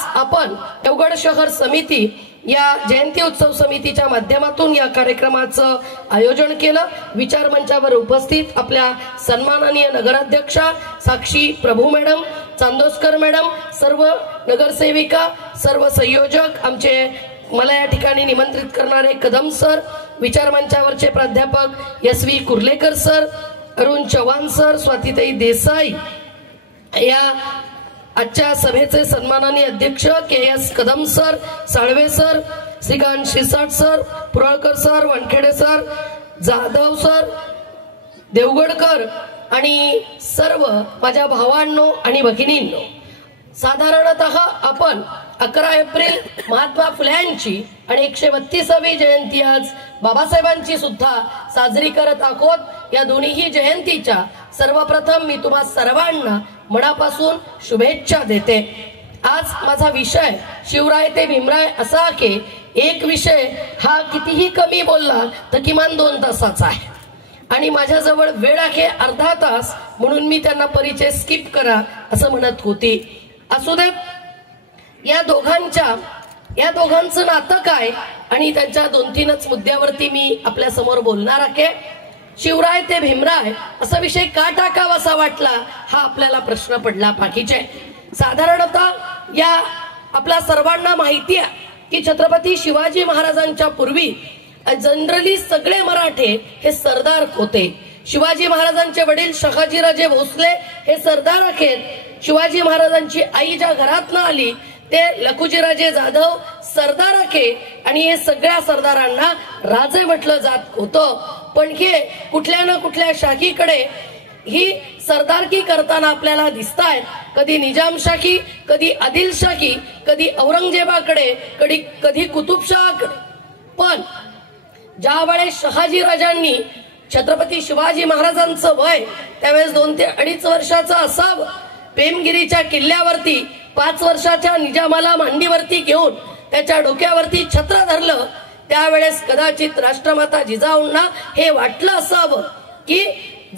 आज आपण देवगड शहर समिती या जयंती उत्सव समितीच्या माध्यमातून या कार्यक्रमाचं आयोजन केलं। विचार मंचावर उपस्थित आपल्या सन्माननीय नगराध्यक्षा साक्षी प्रभू मॅडम, चांदोसकर मॅडम, सर्व नगरसेविका, सर्व संयोजक, आमचे मला या ठिकाणी निमंत्रित करणारे कदम सर, विचार मंचावरचे प्राध्यापक SV Kurlekar sir, Arun Chavan sir, स्वातीताई देसाई, या आजच्या सभेचे सन्माननीय अध्यक्ष KS Kadam sir, Salve sir, Shrikant Shirsat sir, Puralkar sir, Wankhede sir, Jadhav sir, Devgadkar आणि सर्व माझ्या भावांनो आणि भगिनींनो, साधारणतः आपण 11 एप्रिल महात्मा फुल्यांची आणि 132वी जयंती आज बाबासाहेबांची सुद्धा साजरी करत आहोत। या दोन्ही जयंतीच्या सर्वप्रथम मी तुम्हा सर्वांना मनापासून शुभेच्छा देते। आज माझा विषय शिवराय ते भीमराय असा की एक विषय हा कितीही कमी बोलला तर किमान 2 तासाचा आहे आणि माझ्याजवळ वेळ आहे अर्धा तास, म्हणून मी त्यांना परिचय स्किप करा असं म्हणत होती। असू दे, या दोघांचं नातं काय आणि त्यांच्या 2-3च मुद्द्यावरती मी आपल्या समोर बोलणार आहे। शिवराय ते भीमराय असा विषय का टाकावा असा वाटला हा आपल्याला प्रश्न पडला पाहिजे। साधारणतः या आपल्या सर्वांना माहिती आहे की छत्रपती शिवाजी महाराजांच्या पूर्वी जनरली सगळे मराठे हे सरदार होते। शिवाजी महाराजांचे वडील शहाजीराजे भोसले हे सरदार आहेत। शिवाजी महाराजांची आई ज्या घरात आली ते लखुजीराजे जाधव सरदार आहे आणि हे सगळ्या सरदारांना राजे म्हटलं जात होतं। पण हे कुठल्या ना कुठल्या शाखीकडे ही सरदारकी करताना आपल्याला दिसतायत। कधी निजामशाही, कधी आदिलशाही, कधी औरंगजेबाकडे, कधी कुतुबशहाकडे। पण ज्यावेळेस शहाजीराजांनी छत्रपती शिवाजी महाराजांचं वय त्यावेळेस 2 ते 2.5 वर्षाचं असावं, पेमगिरीच्या किल्ल्यावरती 5 वर्षाच्या निजामाला मांडीवरती घेऊन त्याच्या डोक्यावरती छत्र धरलं, त्यावेळेस कदाचित राष्ट्रमाता जिजाऊंना हे वाटलं असावं की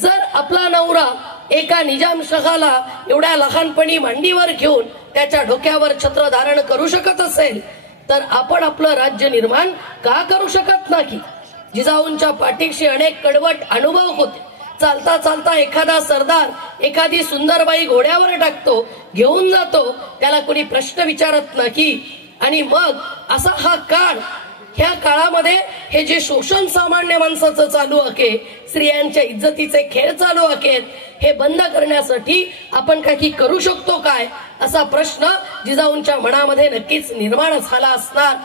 जर आपला नवरा एका निजामशहाला एवढ्या लहानपणी मांडीवर घेऊन त्याच्या डोक्यावर छत्र धारण करू शकत असेल तर आपण आपलं राज्य निर्माण का करू शकत नाही। जिजाऊंच्या पाठीशी अनेक कडवट अनुभव होते। चालता चालता एखादा सरदार एखादी सुंदरबाई घोड्यावर टाकतो, घेऊन जातो, त्याला कोणी प्रश्न विचारत नाही। आणि मग असा हा काळ, ह्या काळामध्ये हे जे शोषण सामान्य माणसाचं चालू आहे, स्त्रियांच्या इज्जतीचे खेळ चालू आहेत, हे बंद करण्यासाठी आपण काही करू शकतो काय असा प्रश्न जिजाऊंच्या मनामध्ये नक्कीच निर्माण झाला असणार।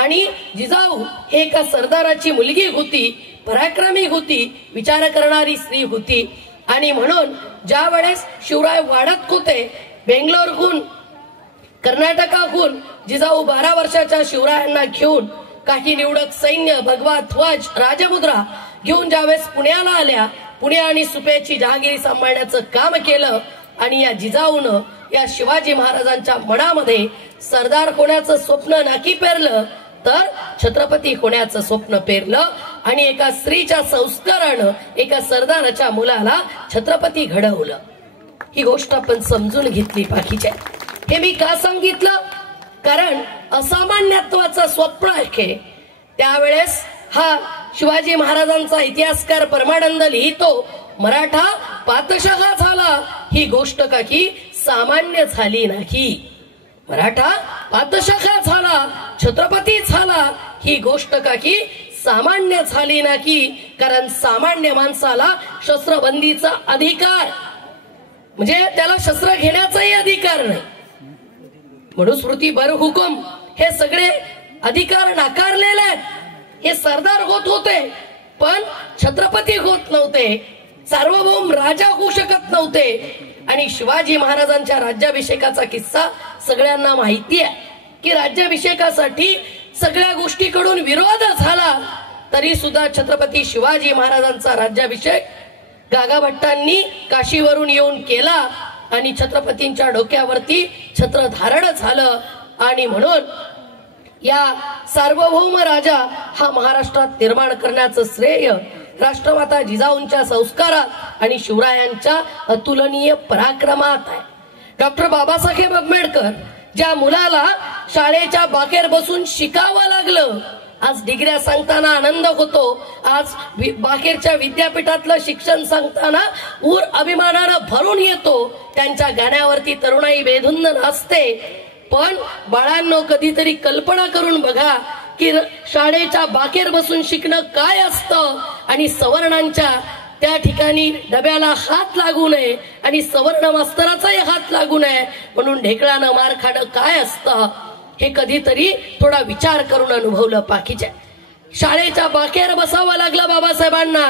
आणि जिजाऊ हे एका सरदाराची मुलगी होती, पराक्रमी होती, विचार करणारी स्त्री होती। आणि म्हणून ज्या वेळेस शिवराय वाढत होते, बेंगलोरहून कर्नाटकाहून जिजाऊ 12 वर्षाच्या शिवरायांना घेऊन काही निवडक सैन्य, भगवा ध्वज, राजमुद्रा घेऊन ज्यावेळेस पुण्याला आल्या, पुणे आणि सुप्याची जहागिरी सांभाळण्याचं काम केलं आणि या जिजाऊनं या शिवाजी महाराजांच्या मनामध्ये सरदार होण्याचं स्वप्न नाही पेरलं तर छत्रपती होण्याचं स्वप्न पेरलं आणि एका स्त्रीच्या संस्कारानं एका सरदाराच्या मुलाला छत्रपती घडवलं। ही गोष्ट आपण समजून घेतली पाहिजे। हे मी का सांगितलं? कारण असामान्यत्वाचं स्वप्न आहे त्यावेळेस हा शिवाजी महाराजांचा इतिहासकार परमानंद लिहितो, मराठा पातशाह झाला ही गोष्ट काही सामान्य झाली नाही। मराठा पातशाह झाला, छत्रपती झाला ही गोष्ट काही सामान्य झाली नाही। कारण सामान्य माणसाला शस्त्रबंदीचा अधिकार म्हणजे त्याला शस्त्र घेण्याचाही अधिकार नाही। मनुस्मृती, बरहुकुम हे सगळे अधिकार नाकारलेले आहेत। हे सरदार होत होते पण छत्रपती होत नव्हते, सार्वभौम राजा होऊ शकत नव्हते। आणि शिवाजी महाराजांच्या राज्याभिषेकाचा किस्सा सगळ्यांना माहिती आहे की राज्याभिषेकासाठी सगळ्या गोष्टीकडून विरोध झाला तरी सुद्धा छत्रपती शिवाजी महाराजांचा राज्याभिषेक गागाभट्टांनी काशीवरून येऊन केला आणि छत्रपतींच्या डोक्यावरती छत्र धारण झालं। आणि म्हणून या सार्वभौम राजा हा महाराष्ट्रात निर्माण करण्याचं श्रेय राष्ट्रमाता जिजाऊंच्या संस्कारात आणि शिवरायांच्या अतुलनीय पराक्रमात आहे। डॉक्टर बाबासाहेब आंबेडकर ज्या मुलाला शाळेच्या बाकेर बसून शिकावं लागलं, आज डिग्र्या सांगताना आनंद होतो, आज बाकेरच्या विद्यापीठातलं शिक्षण सांगताना ऊर अभिमानानं भरून येतो, त्यांच्या गाण्यावरती तरुणाई बेधुंद नाचते. पण बाळांनो, कधीतरी कल्पना करून बघा की शाळेच्या बाकेर बसून शिकणं काय असतं आणि सवर्णांच्या त्या ठिकाणी डब्याला हात लागू नये आणि सवर्ण मास्तराचाही हात लागू नये म्हणून ढेकळानं मार खाणं काय असतं हे कधीतरी थोडा विचार करून अनुभवलं पाकीच्या. शाळेच्या बाकेर बसावं लागलं बाबासाहेबांना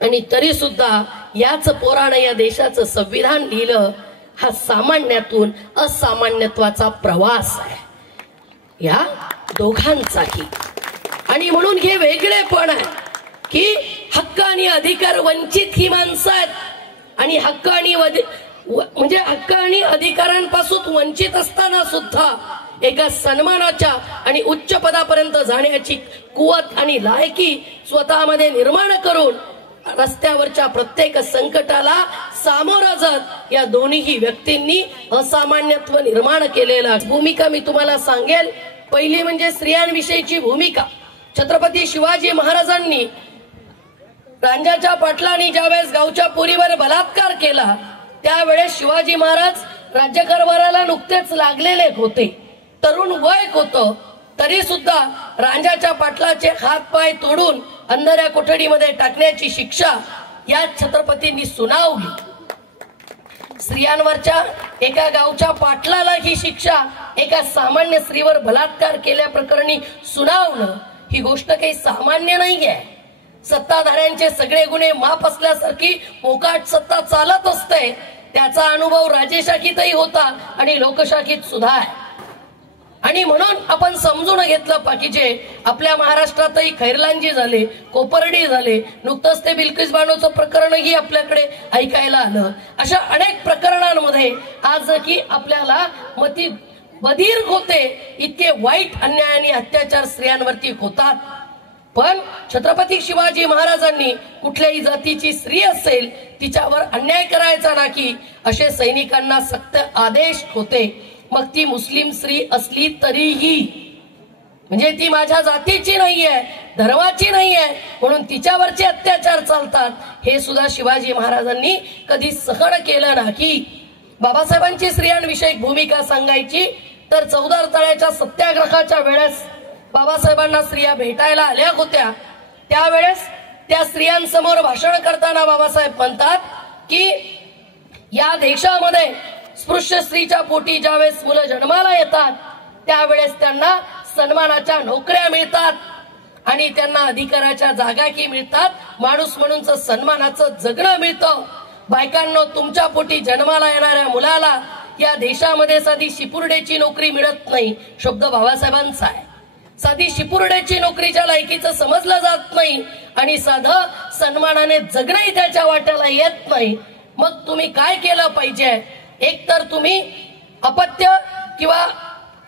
आणि तरी सुद्धा याच पोरानं या देशाचं संविधान लिहिलं. हा सामान्यातून असामान्यत्वाचा प्रवास आहे या दोघांचाही. आणि म्हणून हे वेगळेपण आहे की हक्क आणि अधिकार वंचित ही माणसं आहेत आणि हक्क आणि अधिकारांपासून वंचित असताना सुद्धा एका सन्मानाच्या आणि उच्च पदापर्यंत जाण्याची कुवत आणि लायकी स्वतःमध्ये निर्माण करून रस्त्यावरच्या प्रत्येक संकटाला सामोरं जात या दोन्ही व्यक्तींनी असामान्यत्व निर्माण केलेला. भूमिका मी तुम्हाला सांगेल. पहिली म्हणजे स्त्रियांविषयीची भूमिका. छत्रपती शिवाजी महाराजांनी रांजाच्या पाटलांनी ज्यावेळेस गावच्या पोरीवर बलात्कार केला त्यावेळेस शिवाजी महाराज राज्यकारभाराला नुकतेच लागलेले होते, तरुण वय होतं, तरी सुद्धा रांजाच्या पाटलाचे हात पाय तोडून अंधाऱ्या कोठडीमध्ये टाकण्याची शिक्षा या छत्रपतींनी सुनावली. स्त्रियांवरच्या एका गावच्या पाटलाला ही शिक्षा एका सामान्य स्त्रीवर बलात्कार केल्याप्रकरणी सुनावणं ही गोष्ट काही सामान्य नाहीये. सत्ताधाऱ्यांचे सगळे गुन्हे माफ असल्यासारखी मोकाट सत्ता चालत असते. त्याचा अनुभव राजेशाखीतही होता आणि लोकशाखीत सुद्धा आहे. आणि म्हणून आपण समजून घेतलं पाहिजे. आपल्या महाराष्ट्रातही खैरलांजी झाले, कोपर्डी झाले, नुकतंच ते बिल्किस बानोचं प्रकरणही आपल्याकडे ऐकायला आलं. अशा अनेक प्रकरणांमध्ये आज की आपल्याला मती बधीर होते, इतके वाईट अन्याय आणि अत्याचार स्त्रियांवरती होतात. पण छत्रपती शिवाजी महाराजांनी कुठल्याही जातीची स्त्री असेल तिच्यावर अन्याय करायचा नाही असे सैनिकांना सक्त आदेश होते. मग ती मुस्लिम स्त्री असली तरीही, म्हणजे ती माझ्या जातीची नाहीये, धर्माची नाहीये म्हणून तिच्यावरचे अत्याचार चालतात हे सुद्धा शिवाजी महाराजांनी कधी सहन केलं नाही. बाबासाहेबांची स्त्रियांविषयी भूमिका सांगायची तर 14 तळ्याच्या सत्याग्रहाच्या वेळेस बाबासाहेबांना स्त्रिया भेटायला आल्या होत्या. त्यावेळेस त्या स्त्रियांसमोर भाषण करताना बाबासाहेब म्हणतात की या देशामध्ये स्पृश्य स्त्रीच्या पोटी ज्यावेळेस मुलं जन्माला येतात त्यावेळेस त्यांना सन्मानाच्या नोकऱ्या मिळतात आणि त्यांना अधिकाराच्या जागाही मिळतात, माणूस म्हणूनच सन्मानाचं जगणं मिळतं. बायकांनो, तुमच्या पोटी जन्माला येणाऱ्या मुलाला या देशामध्ये साधी शिपुर्डेची नोकरी मिळत नाही. शब्द बाबासाहेबांचा आहे. साधी शिपुर्डेची नोकरीच्या लायकीचं समजलं जात नाही आणि साधं सन्मानाने जगणंही त्याच्या वाट्याला येत नाही. मग तुम्ही काय केलं पाहिजे? एक तर तुम्ही अपत्य किंवा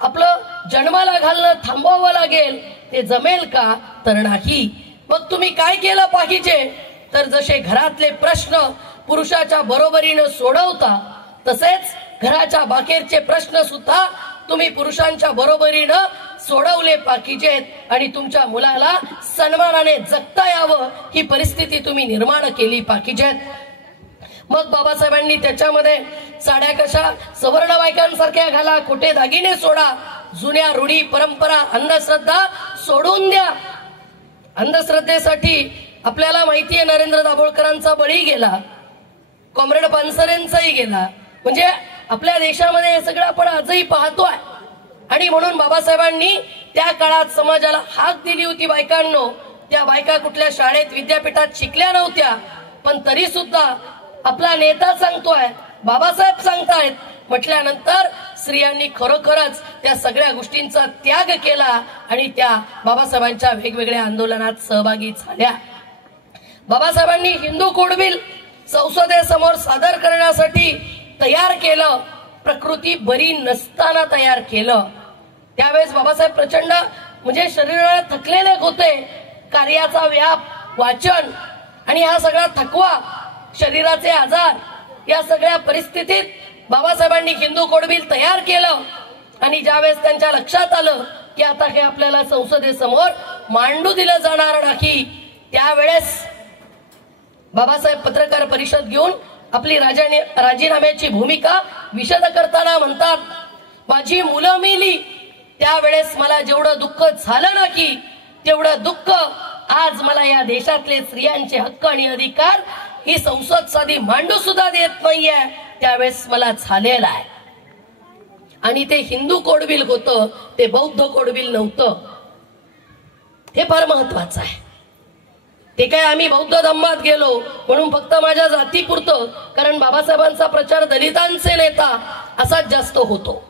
आपलं जन्माला घालणं थांबवावं लागेल. ते जमेल का? तर नाही. मग तुम्ही काय केलं पाहिजे? तर जसे घरातले प्रश्न पुरुषाच्या बरोबरीनं सोडवता तसेच घराच्या बाहेरचे प्रश्न सुद्धा तुम्ही पुरुषांच्या बरोबरीनं सोडवले पाहिजेत आणि तुमच्या मुलाला सन्मानाने जगता यावं ही परिस्थिती तुम्ही निर्माण केली पाहिजेत. मग बाबासाहेबांनी त्याच्यामध्ये साड्या कशा सवर्ण बायकांसारख्या घाला, खोटे दागिने सोडा, जुन्या रूढी परंपरा अंधश्रद्धा सोडून द्या. अंधश्रद्धेसाठी आपल्याला माहितीये नरेंद्र दाभोळकरांचा बळी गेला, कॉम्रेड पानसरेंचाही गेला. म्हणजे आपल्या देशामध्ये हे सगळं आपण आजही पाहतोय. आणि म्हणून बाबासाहेबांनी त्या काळात समाजाला हाक दिली होती. बायकांनो, त्या बायका कुठल्या शाळेत विद्यापीठात शिकल्या नव्हत्या, पण तरी सुद्धा आपला नेता सांगतोय, बाबासाहेब सांगतायत म्हटल्यानंतर स्त्रियांनी खरोखरच त्या सगळ्या गोष्टींचा त्याग केला आणि त्या बाबासाहेबांच्या वेगवेगळ्या आंदोलनात सहभागी झाल्या. बाबासाहेबांनी हिंदू कोड बिल संसदेसमोर सादर करण्यासाठी तयार केलं. प्रकृती बरी नसताना तयार केलं. त्यावेळेस बाबासाहेब प्रचंड म्हणजे शरीराला थकलेले होते. कार्याचा व्याप, वाचन आणि हा सगळा थकवा, शरीराचे आजार, या सगळ्या परिस्थितीत बाबासाहेबांनी हिंदू कोड बिल तयार केलं आणि ज्यावेळेस त्यांच्या लक्षात आलं की आता हे आपल्याला संसदेसमोर मांडू दिलं जाणार नाही, त्यावेळेस बाबासाहेब पत्रकार परिषद घेऊन आपली राजीनाम्याची भूमिका विशद करताना म्हणतात, माझी मुलं मेली त्यावेळेस मला जेवढं दुःख झालं नाही तेवढं दुःख आज मला या देशातले स्त्रियांचे हक्क आणि अधिकार ही संसद साधी मांडू सुद्धा देत नाहीये त्यावेळेस मला झालेला आहे. आणि ते हिंदू कोड बिल होतं, ते बौद्ध कोड बिल नव्हतं. हे फार महत्वाचं आहे. ते काय आम्ही बौद्ध धम्मात गेलो म्हणून फक्त माझ्या जातीपुरतं, कारण बाबासाहेबांचा प्रचार दलितांचे नेता असाच जास्त होतो.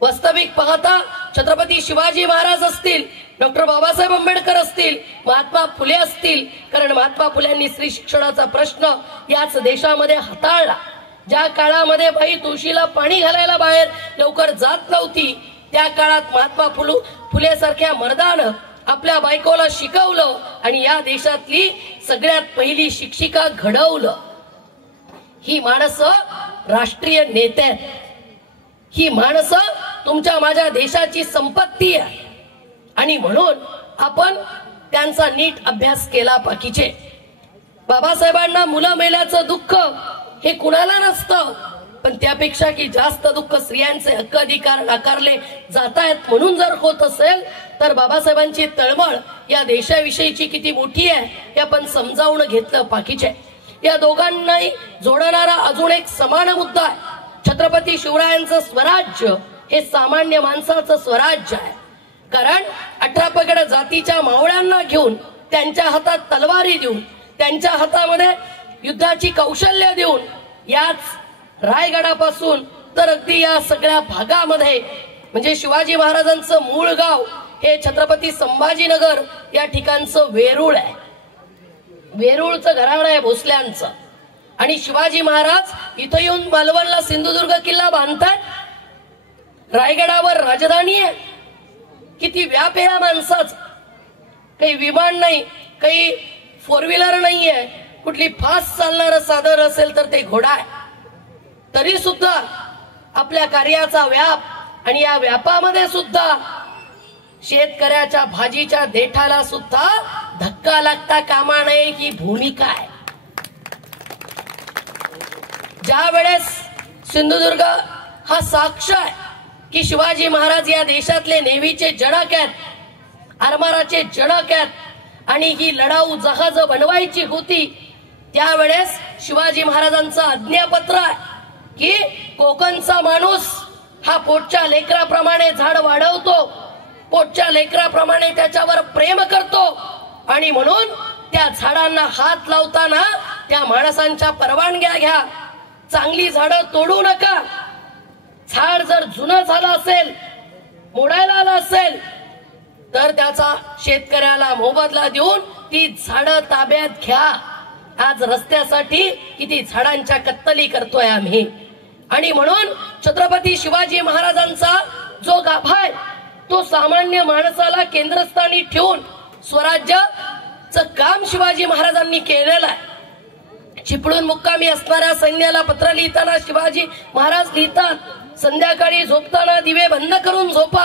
वास्तविक पाहता छत्रपती शिवाजी महाराज असतील, डॉक्टर बाबासाहेब आंबेडकर असतील, महात्मा फुले असतील, कारण महात्मा फुल्यांनी स्त्री शिक्षणाचा प्रश्न याच देशामध्ये हाताळला. ज्या काळामध्ये बाई तुळशीला पाणी घालायला बाहेर लवकर जात नव्हती, त्या काळात महात्मा फुले सारख्या मर्दानं आपल्या बायकोला शिकवलं आणि या देशातली सगळ्यात पहिली शिक्षिका घडवलं. ही माणसं राष्ट्रीय नेते आहेत. ही माणसं तुमच्या माझ्या देशाची संपत्ती आहे आणि म्हणून आपण त्यांचा नीट अभ्यास केला पाहिजे. बाबासाहेबांना मुलं मेल्याचं दुःख हे कुणाला नसतं, पण त्यापेक्षा की जास्त दुःख स्त्रियांचे हक्क अधिकार नाकारले जात आहेत म्हणून जर होत असेल तर बाबासाहेबांची तळमळ या देशाविषयीची किती मोठी आहे हे आपण समजावून घेतलं पाहिजे. या दोघांनाही जोडणारा अजून एक समान मुद्दा आहे. छत्रपती शिवरायांचं स्वराज्य हे सामान्य माणसाचं स्वराज्य आहे. कारण 18 पगड जातीच्या मावळ्यांना घेऊन, त्यांच्या हातात तलवारी देऊन, त्यांच्या हातामध्ये युद्धाची कौशल्य देऊन याच रायगडापासून तर अगदी या सगळ्या भागामध्ये म्हणजे शिवाजी महाराजांचं मूळ गाव हे छत्रपती संभाजीनगर या ठिकाणचं वेरूळ आहे. वेरूळचं घराणं आहे भोसल्यांचं. आणि शिवाजी महाराज इथं येऊन मालवणला सिंधुदुर्ग किल्ला बांधतात. रायगडावर राजधानी आहे. किती व्याप आहे या माणसाचं. काही विमान नाही, काही फोर व्हीलर नाहीये, कुठली फास्ट चालणारं साधन असेल तर ते घोडा आहे. तरी सुद्धा आपल्या कार्याचा व्याप आणि या व्यापामध्ये सुद्धा शेतकऱ्याच्या भाजीच्या देठाला सुद्धा धक्का लागता कामा नये ही भूमिका आहे. ज्या वेळेस सिंधुदुर्ग हा साक्ष आहे की शिवाजी महाराज या देशातले नेव्हीचे जनक आहेत, आरमाराचे जनक आहेत आणि ही लढाऊ जहाज बनवायची होती, त्यावेळेस शिवाजी महाराजांचं आज्ञापत्र आहे की कोकणचा माणूस हा पोटच्या लेकराप्रमाणे झाड वाढवतो, पोटच्या लेकराप्रमाणे त्याच्यावर प्रेम करतो आणि म्हणून त्या झाडांना हात लावताना त्या माणसांच्या परवानग्या घ्या. चांगली झाडं तोडू नका. झाड जर जुनं झालं असेल, मोडायला आलं असेल तर त्याचा शेतकऱ्याला मोबदला देऊन ती झाडं ताब्यात घ्या. आज रस्त्यासाठी किती झाडांच्या कत्तली करतोय आम्ही. आणि म्हणून छत्रपती शिवाजी महाराजांचा जो गाभा आहे तो सामान्य माणसाला केंद्रस्थानी ठेवून स्वराज्याचं काम शिवाजी महाराजांनी केलेलं आहे. चिपळूण मुक्कामी असणाऱ्या सैन्याला पत्र लिहिताना शिवाजी महाराज लिहितात, संध्याकाळी झोपताना दिवे बंद करून झोपा,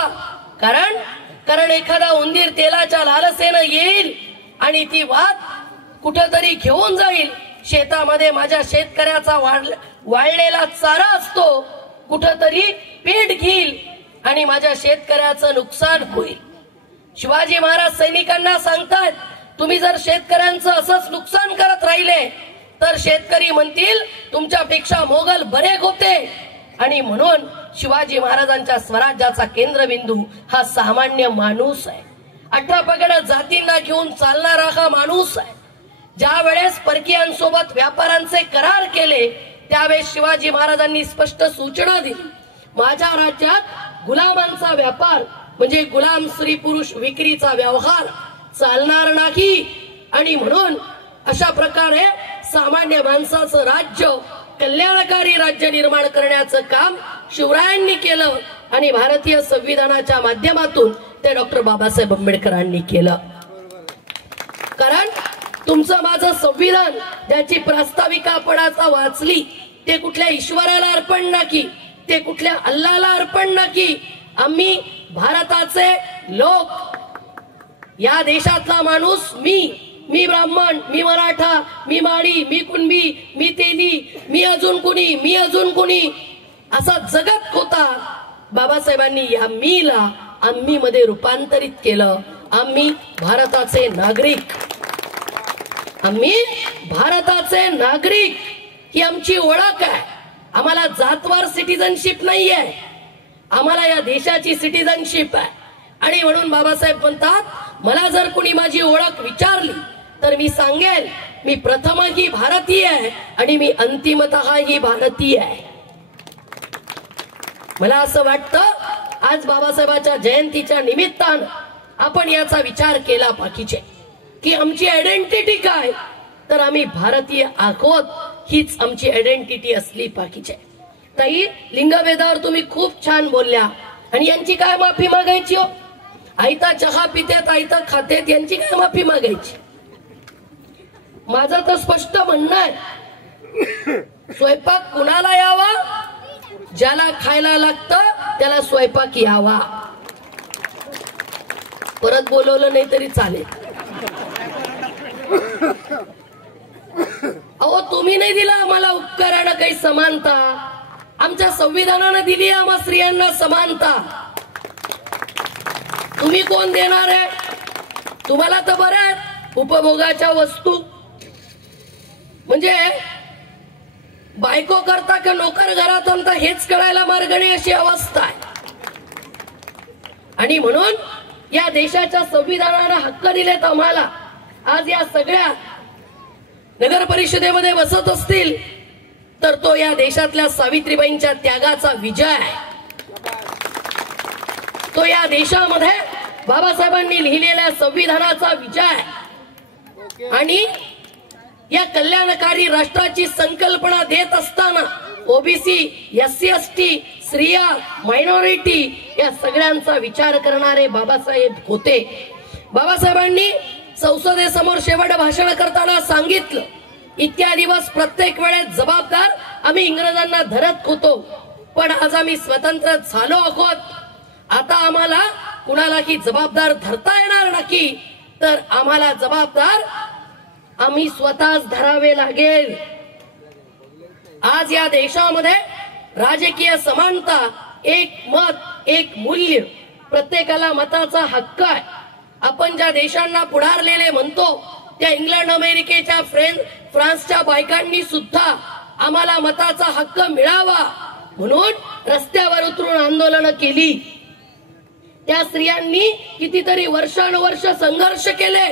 कारण एखादा उंदीर तेलाच्या लालसेनं येईल आणि ती वात कुठेतरी घेऊन जाईल. शेतामध्ये माझ्या शेतकऱ्याचा वाळलेला चारा असतो, कुठेतरी पीठ घेईल आणि माझ्या शेतकऱ्याचं नुकसान होईल. शिवाजी महाराज सैनिकांना सांगतात, तुम्ही जर शेतकऱ्यांचं असंच नुकसान करत राहिले तर शेतकरी म्हणतील तुमच्यापेक्षा मोगल बरे होते. आणि म्हणून शिवाजी महाराजांच्या स्वराज्याचा केंद्रबिंदू हा सामान्य माणूस आहे. 18 पगड जातींना घेऊन चालणारा हा माणूस आहे. ज्या वेळेस परकीयांसोबत व्यापारांचे करार केले त्यावेळेस शिवाजी महाराजांनी स्पष्ट सूचना दिली, माझ्या राज्यात गुलामांचा व्यापार म्हणजे गुलाम स्त्री पुरुष विक्रीचा व्यवहार चालणार नाही. आणि म्हणून अशा प्रकारे सामान्य माणसाचं राज्य, कल्याणकारी राज्य निर्माण करण्याचं काम शिवरायांनी केलं आणि भारतीय संविधानाच्या माध्यमातून ते डॉक्टर बाबासाहेब आंबेडकरांनी केलं. कारण तुमचं माझं संविधान ज्याची प्रास्ताविका आपण आता वाचली ते कुठल्या ईश्वराला अर्पण ना की, ते कुठल्या अल्लाला अर्पण ना की, आम्ही भारताचे लोक, या देशातला माणूस, मी ब्राह्मण, मी मराठा, मी माळी, मी कुणबी, मी तेली, मी अजून कुणी असं जगत होता. बाबासाहेबांनी या मीला आम्ही मध्ये रूपांतरित केलं. आम्ही भारताचे नागरिक, आम्ही भारताचे नागरिक ही आमची ओळख आहे. आम्हाला जातवार सिटिझनशिप नाहीये, आम्हाला या देशाची सिटिझनशिप आहे. आणि म्हणून बाबासाहेब म्हणतात, मला जर कुणी माझी ओळख विचारली तर मी सांगेल, मी प्रथमही भारतीय आहे आणि मी अंतिमतःही भारतीय आहे. मला असं वाटतं आज बाबासाहेबांच्या जयंतीच्या निमित्तानं आपण याचा विचार केला पाहिजे की आमची आयडेंटिटी काय, तर आम्ही भारतीय आहोत, हीच आमची आयडेंटिटी असली पाहिजे. ताई, लिंगभेदावर तुम्ही खूप छान बोलल्या आणि यांची काय माफी मागायची हो? आयता चहा पितेत, आयता खातेत, यांची काय माफी मागायची? माझं तर स्पष्ट म्हणणं आहे, स्वयंपाक कुणाला यावा? ज्याला खायला लागतं त्याला स्वयंपाक यावा. परत बोलवलं नाही तरी चालेल. अहो, तुम्ही नाही दिला आम्हाला उपकारानं काही समानता, आमच्या संविधानानं दिली आम्हा स्त्रियांना समानता. तुम्ही कोण देणार आहे? तुम्हाला तर बरं आहे उपभोगाच्या वस्तू, म्हणजे बायको करता का नोकर घरात आणता हेच कळायला मार्ग नाही, अशी अवस्था आहे. आणि म्हणून या देशाच्या संविधानानं हक्क दिलेत आम्हाला. आज या सगळ्या नगर परिषदेमध्ये बसत असतील तर तो या देशातल्या सावित्रीबाईंच्या त्यागाचा विजय आहे. तो या देशामध्ये बाबासाहेबांनी लिहिलेल्या संविधानाचा विजय आहे. आणि या कल्याणकारी राष्ट्राची संकल्पना देत असताना ओबीसी, एससी, एसटी, स्त्रिया, मायनॉरिटी या सगळ्यांचा विचार करणारे बाबासाहेब होते. बाबासाहेबांनी संसदेसमोर शेवट भाषण करताना सांगितलं, इतक्या दिवस प्रत्येक वेळेस जबाबदार आम्ही इंग्रजांना धरत होतो, पण आज आम्ही स्वतंत्र झालो आहोत. आता आम्हाला कुणालाही जबाबदार धरता येणार नाही, तर आम्हाला जबाबदार आम्ही स्वतःच धरावे लागेल. आज या देशामध्ये राजकीय समानता, एक मत एक मूल्य, प्रत्येकाला मताचा हक्क आहे. आपण ज्या देशांना पुढारलेले म्हणतो त्या इंग्लंड, अमेरिकेच्या, फ्रान्सच्या बायकांनी सुद्धा आम्हाला मताचा हक्क मिळावा म्हणून रस्त्यावर उतरून आंदोलनं केली. त्या स्त्रियांनी कितीतरी वर्षानुवर्ष संघर्ष केले.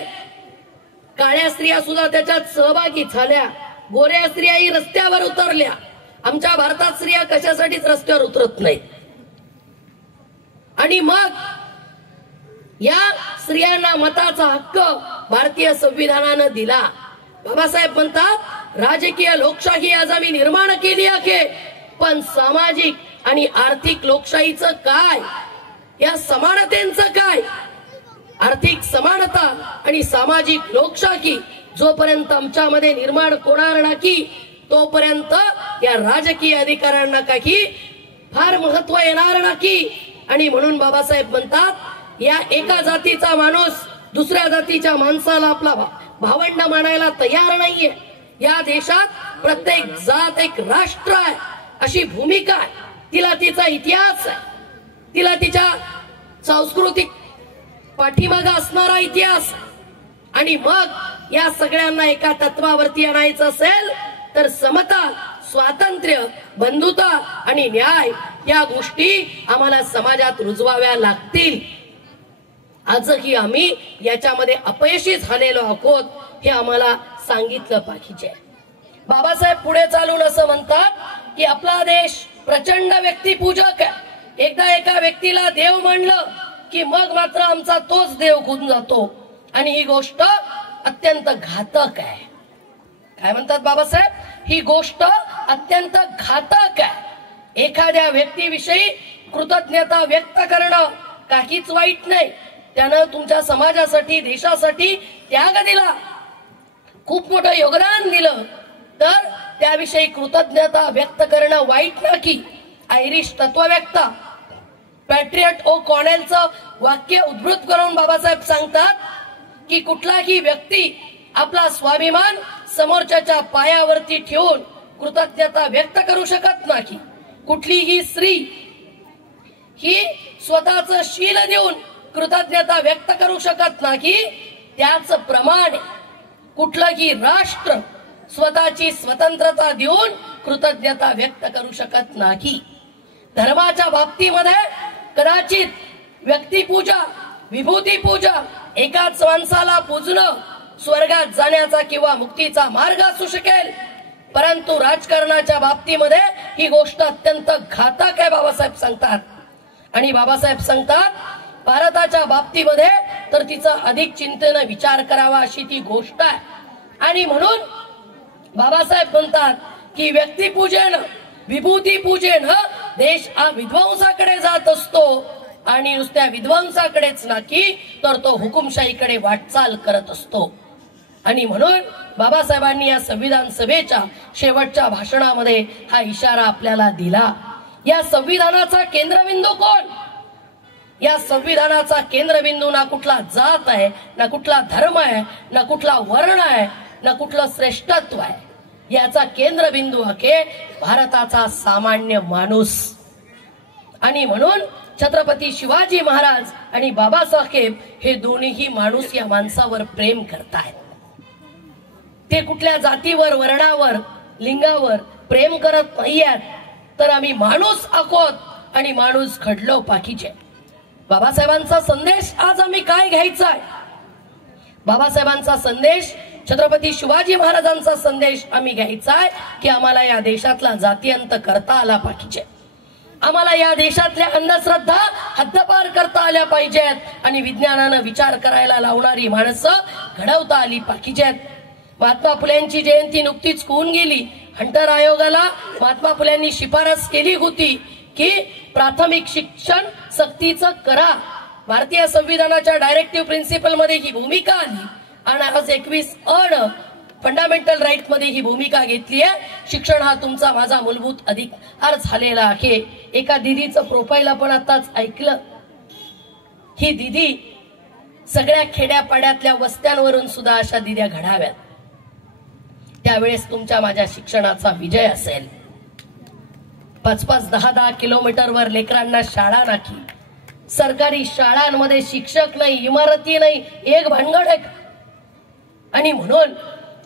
काळ्या स्त्रिया सुद्धा त्याच्यात सहभागी झाल्या, गोऱ्या स्त्रियाही रस्त्यावर उतरल्या. आमच्या भारतात स्त्रिया कशासाठीच रस्त्यावर उतरत नाहीत. आणि मग या स्त्रियांना मताचा हक्क भारतीय संविधानानं दिला. बाबासाहेब म्हणतात, राजकीय लोकशाही आज आम्ही निर्माण केली आहे, पण सामाजिक आणि आर्थिक लोकशाहीचं काय, या समानतेचं काय? आर्थिक समानता आणि सामाजिक लोकशाही जोपर्यंत आमच्यामध्ये निर्माण होणार नाही तोपर्यंत या राजकीय अधिकारांना काही फार महत्व येणार नाही. आणि म्हणून बाबासाहेब म्हणतात, या एका जातीचा माणूस दुसऱ्या जातीच्या माणसाला आपला भावंड मानायला तयार नाहीये. या देशात प्रत्येक जात एक राष्ट्र आहे अशी भूमिका आहे. तिला तिचा इतिहास आहे, तिला तिच्या सांस्कृतिक पाठीमागा असणारा इतिहास. आणि मग या सगळ्यांना एका तत्वावरती आणायचं असेल तर समता, स्वातंत्र्य, बंधुता आणि न्याय या गोष्टी आम्हाला समाजात रुजवाव्या लागतील. आजही आम्ही याच्यामध्ये अपयशी झालेलो आहोत हे आम्हाला सांगितलं पाहिजे. बाबासाहेब पुढे चालून असं म्हणतात की आपला देश प्रचंड व्यक्तिपूजक आहे. एकदा एका व्यक्तीला देव म्हणलं की मग मात्र आमचा तोच देव होऊन जातो आणि ही गोष्ट अत्यंत घातक आहे. काय म्हणतात बाबासाहेब? ही गोष्ट अत्यंत घातक आहे. एखाद्या व्यक्तीविषयी कृतज्ञता व्यक्त करणं काहीच वाईट नाही. त्यानं तुमच्या समाजासाठी, देशासाठी त्याग दिला, खूप मोठं योगदान दिलं, तर त्याविषयी कृतज्ञता व्यक्त करणं वाईट ना की. आयरिश तत्वव्यक्ता पॅट्रियट ओ कॉनेलचं वाक्य उद्धृत करून बाबासाहेब सांगतात की कुठलाही व्यक्ती आपला स्वाभिमान समोरच्याच्या पायावरती ठेवून कृतज्ञता व्यक्त करू शकत नाही. कुठलीही स्त्री ही स्वतःचं शील देऊन कृतज्ञता व्यक्त करू शकत नाही. त्याच प्रमाणे कुठलंही राष्ट्र स्वतःची स्वतंत्रता देऊन कृतज्ञता व्यक्त करू शकत नाही. धर्माच्या बाबतीमध्ये कदाचित व्यक्तिपूजा, विभूती पूजा, एकाच माणसाला पूजणं स्वर्गात जाण्याचा किंवा मुक्तीचा मार्ग असू शकेल, परंतु राजकारणाच्या बाबतीमध्ये ही गोष्ट अत्यंत घातक आहे बाबासाहेब सांगतात. आणि बाबासाहेब सांगतात भारताच्या बाबतीमध्ये तर तिचा अधिक चिंतेने विचार करावा अशी ती गोष्ट आहे. आणि म्हणून बाबासाहेब म्हणतात की व्यक्तिपूजेन, विभूती पूजेन देश हा विध्वंसाकडे जात असतो. आणि नुसत्या विध्वंसाकडेच नाही तर तो हुकुमशाहीकडे वाटचाल करत असतो. आणि म्हणून बाबासाहेबांनी या संविधान सभेच्या शेवटच्या भाषणामध्ये हा इशारा आपल्याला दिला. या संविधानाचा केंद्रबिंदू कोण? या संविधानाचा केंद्रबिंदू ना कुठला जात आहे, ना कुठला धर्म आहे, ना कुठला वर्ण आहे, ना कुठलं श्रेष्ठत्व आहे. याचा केंद्रबिंदू आहे भारताचा सामान्य माणूस. आणि म्हणून छत्रपती शिवाजी महाराज आणि बाबासाहेब हे दोन्हीही माणूस या माणसावर प्रेम करतायत. ते कुठल्या जातीवर, वर्णावर, लिंगावर प्रेम करत नाहीयेत, तर आम्ही माणूस आहोत आणि माणूस घडलो पाहिजे. बाबासाहेबांचा संदेश आज आम्ही काय घ्यायचा आहे? बाबासाहेबांचा संदेश, छत्रपती शिवाजी महाराजांचा संदेश आम्ही घ्यायचा आहे की आम्हाला या देशातला जातीअंत करता आला पाहिजे. आम्हाला या देशातल्या अंधश्रद्धा हद्दपार करता आल्या पाहिजेत आणि विज्ञानानं विचार करायला लावणारी माणसं घडवता आली पाहिजेत. महात्मा फुल्यांची जयंती नुकतीच होऊन गेली. हंटर आयोगाला महात्मा फुल्यांनी शिफारस केली होती की प्राथमिक शिक्षण सक्तीचं करा. भारतीय संविधानाच्या डायरेक्टिव्ह प्रिन्सिपल मध्ये ही भूमिका आली आणि आज 21 फंडामेंटल राईट मध्ये ही भूमिका घेतली आहे. शिक्षण हा तुमचा माझा मूलभूत अधिकार झालेला आहे. एका दिदीचं प्रोफाईल आपण आताच ऐकलं. ही दिदी सगळ्या खेड्यापाड्यातल्या वस्त्यांवरून सुद्धा अशा दिद्या घडाव्यात. त्यावेळेस तुमच्या माझ्या शिक्षणाचा विजय असेल. 5-5, 10-10 किलोमीटरवर लेकरांना शाळा नाही, सरकारी शाळांमध्ये शिक्षक नाही, इमारती नाही, एक भानगड आहे. आणि म्हणून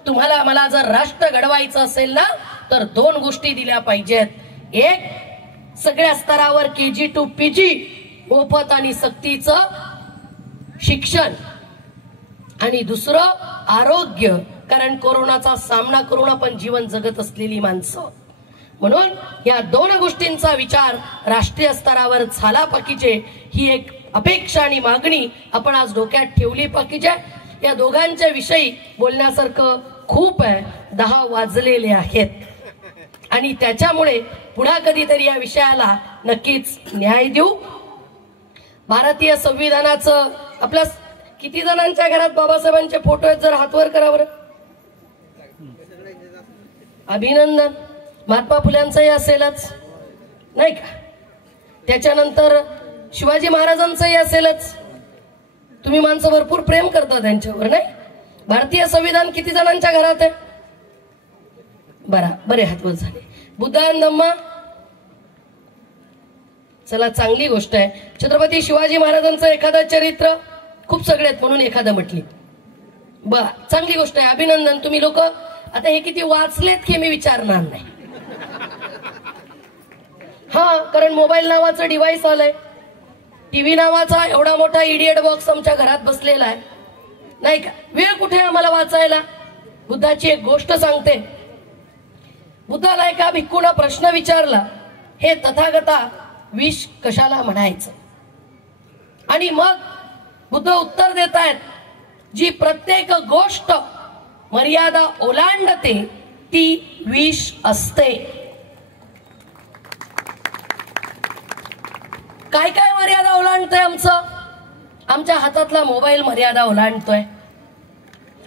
तुम्हाला मला जर राष्ट्र घडवायचं असेल ना तर 2 गोष्टी दिल्या पाहिजेत. एक, सगळ्या स्तरावर KG to PG मोफत आणि सक्तीचं शिक्षण. आणि दुसरं आरोग्य, कारण कोरोनाचा सामना करून आपण जीवन जगत असलेली माणसं. म्हणून या 2 गोष्टींचा विचार राष्ट्रीय स्तरावर झाला पाहिजे. ही एक अपेक्षा आणि मागणी आपण आज डोक्यात ठेवली पाहिजे. या दोघांच्या विषयी बोलण्यासारखं खूप आहे. 10 वाजलेले आहेत आणि त्याच्यामुळे पुन्हा कधीतरी या विषयाला नक्कीच न्याय देऊ. भारतीय संविधानाचं आपल्या किती जणांच्या घरात बाबासाहेबांचे फोटो आहेत? जर हातवर करा बरं. अभिनंदन. महात्मा फुल्यांचंही असेलच नाही का? त्याच्यानंतर शिवाजी महाराजांचंही असेलच. तुम्ही माणसं भरपूर प्रेम करता त्यांच्यावर नाही? भारतीय संविधान किती जणांच्या घरात आहे? बरे हातवर झाले. बुद्धांदम्मा, चला चांगली गोष्ट आहे. छत्रपती शिवाजी महाराजांचं एखादं चरित्र, खूप सगळे आहेत म्हणून एखादं म्हटली. चांगली गोष्ट आहे, अभिनंदन. तुम्ही लोक आता हे किती वाचलेत हे मी विचारणार नाही. हा, कारण मोबाईल नावाचं डिव्हाइस आलंय, टीव्ही नावाचा एवढा मोठा इडियट बॉक्स आमच्या घरात बसलेला आहे नाही का? वेळ कुठे आम्हाला वाचायला? बुद्धाची एक गोष्ट सांगते. बुद्धाला एका भिक्खूने प्रश्न विचारला, हे तथागता विष कशाला म्हणायचं? आणि मग बुद्ध उत्तर देत आहेत, जी प्रत्येक गोष्ट मर्यादा ओलांडते ती विष असते. काय काय मर्यादा ओलांडतोय आमच्या हातातला मोबाईल मर्यादा ओलांडतोय,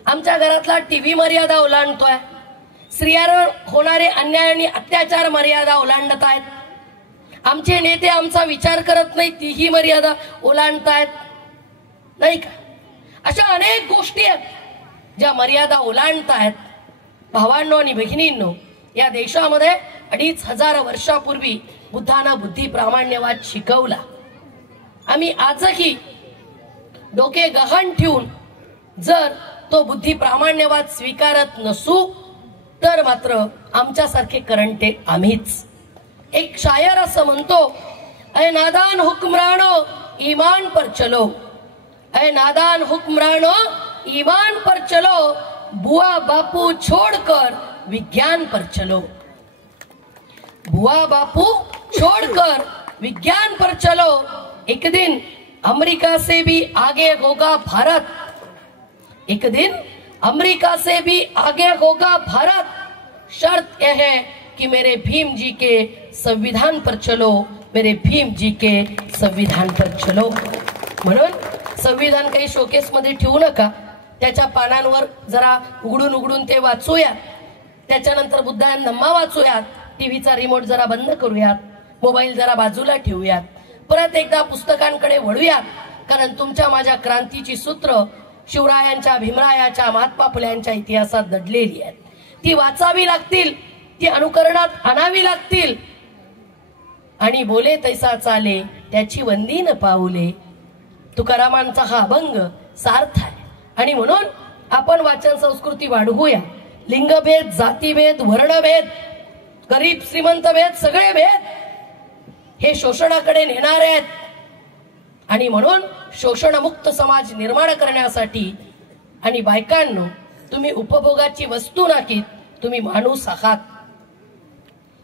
आमच्या घरातला टीव्ही मर्यादा ओलांडतोय, स्त्रियांवर होणारे अन्याय आणि अत्याचार मर्यादा ओलांडत आहेत। आमचे नेते आमचा विचार करत नाही, तीही मर्यादा ओलांडतायत, नाही का? अशा अनेक गोष्टी आहेत ज्या मर्यादा ओलांडतायत। भावांनो आणि भगिनींनो, या देशामध्ये 2500 वर्षापूर्वी बुद्धानं बुद्धी प्रामाण्यवाद शिकवला। आम्ही आजही डोके गहाण ठेवून जर तो बुद्धी प्रामाण्यवाद स्वीकारत नसू तर मात्र आमच्यासारखे करंटे आम्हीच। एक शायर असं म्हणतो, ऐ नादान हुक्मरानो ईमान पर चलो, ऐ नादान हुक्मरानो ईमान पर चलो, बुआ बापू छोड़कर विज्ञान पर चलो, बुआ बापू छोड़कर विज्ञान पर चलो, एक दिन अमेरिका से भी आगे होगा भारत, एक दिन अमेरिका से भी आगे होगा भारत, शर्त यह है कि मेरे भीम जी के संविधान पर चलो, मेरे भीम जी के संविधान पर चलो। म्हणून संविधान काही शोकेस मध्ये ठेवू नका, त्याच्या पानांवर जरा उघडून ते वाचूयात, त्याच्यानंतर बुद्धायन धम्मा वाचूयात, टीव्हीचा रिमोट जरा बंद करूयात, मोबाईल जरा बाजूला ठेवूयात, परत एकदा पुस्तकांकडे वळूयात, कारण तुमच्या माझ्या क्रांतीची सूत्र शिवरायांच्या, भीमरायाच्या, महात्मा फुल्यांच्या इतिहासात दडलेली आहेत। ती वाचावी लागतील, ती अनुकरणात आणावी लागतील। आणि बोले तैसा चाले त्याची वंदी न पाऊले, तुकारामांचा हा अभंग सार्थ आहे। आणि म्हणून आपण वाचन संस्कृती वाढवूया। लिंगभेद, जातीभेद, वर्णभेद, गरीब श्रीमंत भेद, सगळे भेद हे शोषणाकडे नेणारे आहेत। आणि म्हणून शोषणमुक्त समाज निर्माण करण्यासाठी, आणि बायकांनो, तुम्ही उपभोगाची वस्तू नाहीत, तुम्ही माणूस आहात।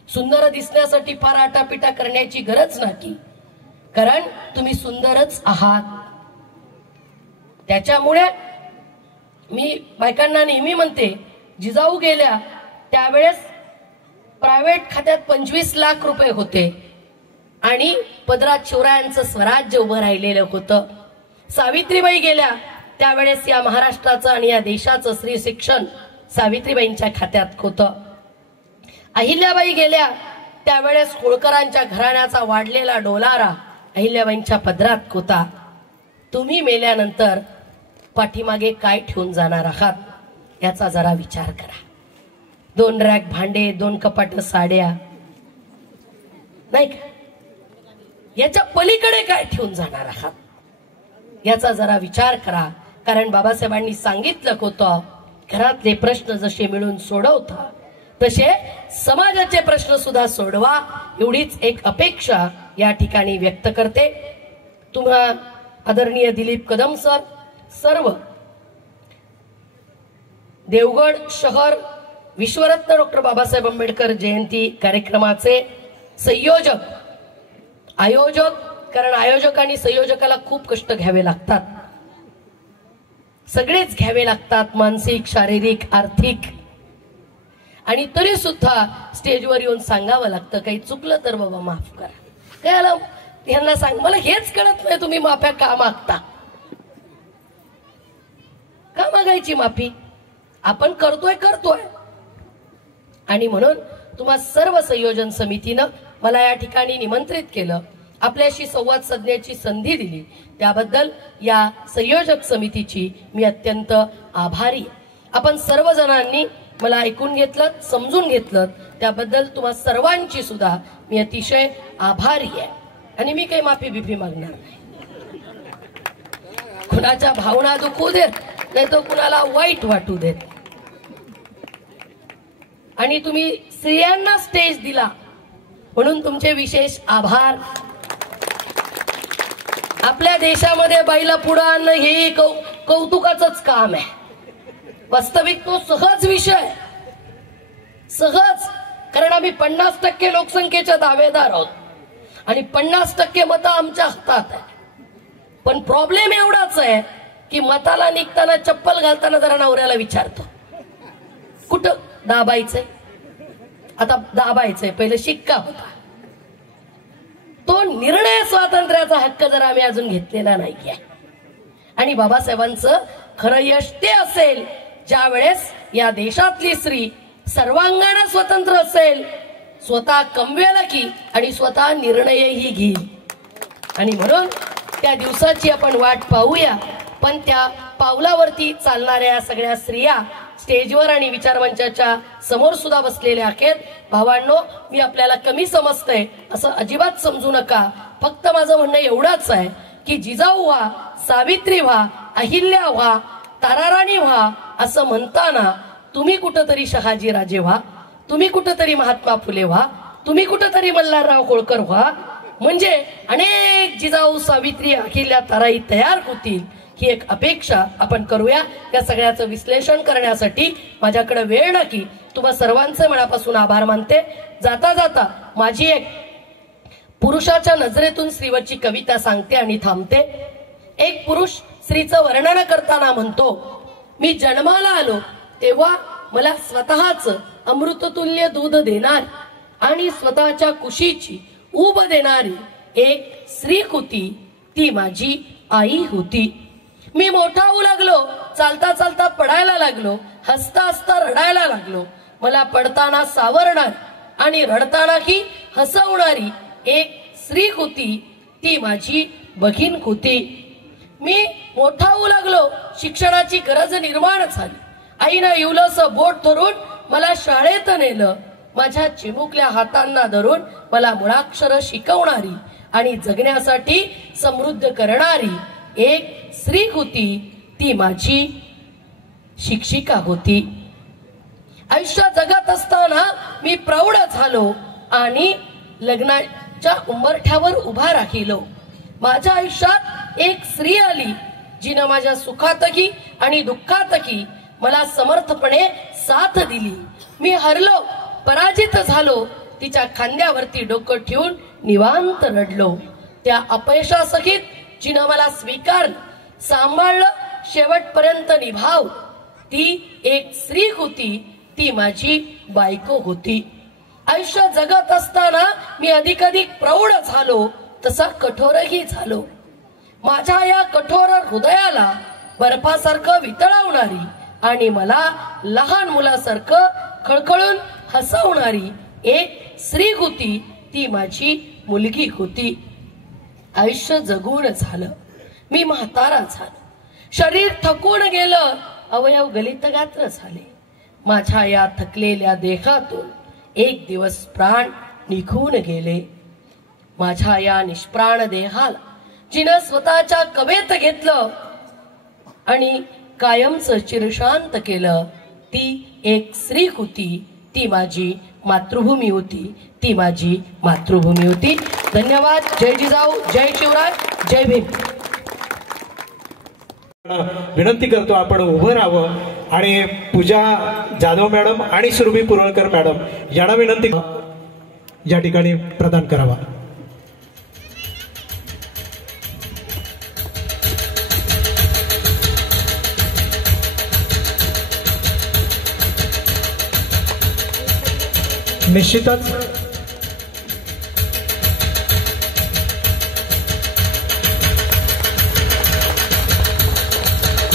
सुंदर दिसण्यासाठी फार आटापिटा करण्याची गरज नाही, कारण तुम्ही सुंदरच आहात। त्याच्यामुळे मी बायकांना नेहमी म्हणते, जिजाऊ गेल्या त्यावेळेस प्रायव्हेट खात्यात 25 लाख रुपये होते आणि पदरात शिवरायांचं स्वराज्य उभं राहिलेलं होतं। सावित्रीबाई गेल्या त्यावेळेस या महाराष्ट्राचं आणि या देशाचं स्त्री शिक्षण सावित्रीबाईंच्या खात्यात होतं। अहिल्याबाई गेल्या त्यावेळेस होळकरांच्या घराण्याचा वाढलेला डोलारा अहिल्याबाईंच्या पदरात होता। तुम्ही मेल्यानंतर पाठीमागे काय ठेवून जाणार आहात याचा जरा विचार करा। 2 रॅक भांडे, 2 कपाट साड्या, नाही का? याच्या पलीकडे काय ठेवून जाणार आहात याचा जरा विचार करा। कारण बाबासाहेबांनी सांगितलं होतं, घरातले प्रश्न जसे मिळून सोडवता तसे समाजाचे प्रश्न सुद्धा सोडवा, एवढीच एक अपेक्षा या ठिकाणी व्यक्त करते। तुम्हा आदरणीय दिलीप कदम सर, सर्व देवगड शहर विश्वरत्न डॉक्टर बाबासाहेब आंबेडकर जयंती कार्यक्रमाचे संयोजक, आयोजक, कारण आयोजक आणि संयोजकाला खूप कष्ट घ्यावे लागतात, सगळेच घ्यावे लागतात, मानसिक, शारीरिक, आर्थिक, आणि तरी सुद्धा स्टेजवर येऊन सांगावं लागतं, काही चुकलं तर बाबा माफ करा। काय आलं यांना सांग, मला हेच कळत नाही तुम्ही माफ्या का मागता, का मागायची माफी? आपण करतोय। आणि म्हणून तुम्हा सर्व संयोजन समितीनं मला या ठिकाणी निमंत्रित केलं, आपल्याशी संवाद साधण्याची संधी दिली, त्याबद्दल या संयोजक समितीची मी अत्यंत आभारी। आपण सर्वजणांनी मला ऐकून घेतलं, समजून घेतलं, त्याबद्दल तुम्हा सर्वांची सुद्धा मी अतिशय आभारी आहे। आणि मी काही माफी बिफी मागणार नाही, कुणाच्या भावना दुखू देत नाही तो कुणाला वाईट वाटू देत। आणि तुम्ही स्त्रियांना स्टेज दिला म्हणून तुमचे विशेष आभार। आपल्या देशामध्ये बाईला पुढे आणणं हे कौतुकाचंच काम आहे, वास्तविक तो सहज विषय, सहज, कारण आम्ही 50% लोकसंख्येच्या दावेदार आहोत आणि 50% मतं आमच्या हातात आहे। पण प्रॉब्लेम एवढाच आहे की मताला निघताना चप्पल घालताना जरा नवऱ्याला विचारतो कुठं दाबायचंय, आता दाबायचंय, पहिले शिक्का होता। तो निर्णय स्वातंत्र्याचा हक्क जर आम्ही अजून घेतलेला नाहीये। आणि बाबासाहेबांचं खरं यश ते असेल ज्या वेळेस या देशातली स्त्री सर्वांगाने स्वतंत्र असेल, स्वतः कमवेल की आणि स्वतः निर्णयही घेईल। आणि म्हणून त्या दिवसाची आपण वाट पाहूया। पण त्या पावलावरती चालणाऱ्या सगळ्या स्त्रिया स्टेजवर आणि विचारमंचाच्या समोर सुद्धा बसलेल्या आहेत। भावांनो, मी आपल्याला कमी समजतोय असं अजिबात समजू नका। फक्त माझं म्हणणं एवढंच आहे की जिजाऊ व्हा, सावित्री व्हा, अहिल्या व्हा, ताराराणी व्हा असं म्हणताना तुम्ही कुठंतरी शहाजी राजे व्हा, तुम्ही कुठंतरी महात्मा फुले व्हा, तुम्ही कुठंतरी मल्हारराव होळकर व्हा, म्हणजे अनेक जिजाऊ, सावित्री, अहिल्या, ताराई तयार होतील ही एक अपेक्षा आपण करूया। त्या सगळ्याचं विश्लेषण करण्यासाठी माझ्याकडे वेळ नाही। तुम्हा सर्वांचे मनापासून आभार मानते। जाता जाता माझी एक पुरुषाच्या नजरेतून स्त्रीवरची कविता सांगते आणि थांबते। एक पुरुष स्त्रीचं वर्णन करताना म्हणतो, मी जन्माला आलो तेव्हा मला स्वतःच अमृततुल्य दूध देणार आणि स्वतःच्या कुशीची ऊब देणारी एक स्त्री होती, ती माझी आई होती। मी मोठा होऊ लागलो, चालता चालता पडायला लागलो, हसता हसता रडायला लागलो। मला पडताना सावरणारी आणि रडतानाही हसवणारी एक स्त्री होती, ती माझी बहीण होती। मी मोठा होऊ लागलो, शिक्षणाची गरज निर्माण झाली। आईनं इवलंसं बोट धरून मला शाळेत नेलं, माझ्या चिमुकल्या हातांना धरून मला मुळाक्षर शिकवणारी आणि जगण्यासाठी समृद्ध करणारी एक स्त्री होती, ती माझी शिक्षिका होती। आयुष्य जगत असताना मी प्रौढ झालो आणि लग्नाच्या उंबरठ्यावर उभा राहिलो। माझ्या आयुष्यात एक स्त्री आली, जिने माझ्या सुखातही आणि दुःखातही मला समर्थपणे साथ दिली। मी हरलो, पराजित झालो, तिच्या खांद्यावरती डोकं ठेवून निवांत रडलो। त्या अपयशासहित जिने मला स्वीकारलं, सांभाळलं, शेवटपर्यंत निभाव, ती एक स्त्री होती, ती माझी बायको होती। आयुष्य जगत असताना मी अधिकाधिक प्रौढ झालो, तसा कठोरही झालो। माझ्या या कठोर हृदयाला बर्फासारखं वितळवणारी आणि मला लहान मुलासारखं खळखळून हसवणारी एक स्त्री होती, ती माझी मुलगी होती। आयुष्य जगून झालं, मी म्हातारा झालो, शरीर थकून गेलं, अवयव गलितगात्र झाले। माझ्या या थकलेल्या देहातून एक दिवस प्राण निघून गेले। माझ्या या निष्प्राण देहाला जिने स्वतःच्या कवेत घेतलं आणि कायमचं चिरशांत केलं, ती एक स्त्री होती, ती माझी मातृभूमी होती, ती माझी मातृभूमी होती। धन्यवाद। जय जिजाऊ, जय शिवराय, जय भीम। विनंती करतो आपण उभं राहावं आणि पूजा जाधव मॅडम आणि सुरभी पुरळकर मॅडम यांना विनंती या ठिकाणी प्रदान करावा। निश्चितच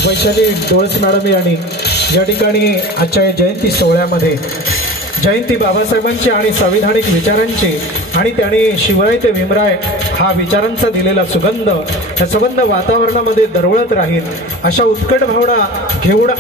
वैशाली डोळस मॅडम यांनी या ठिकाणी आजच्या जयंती सोहळ्यामध्ये जयंती बाबासाहेबांची आणि संविधानिक विचारांची आणि त्यांनी शिवराय ते भीमराय हा विचारांचा दिलेला सुगंध या सुगंध वातावरणामध्ये दरवळत राहील अशा उत्कट भावना घेऊन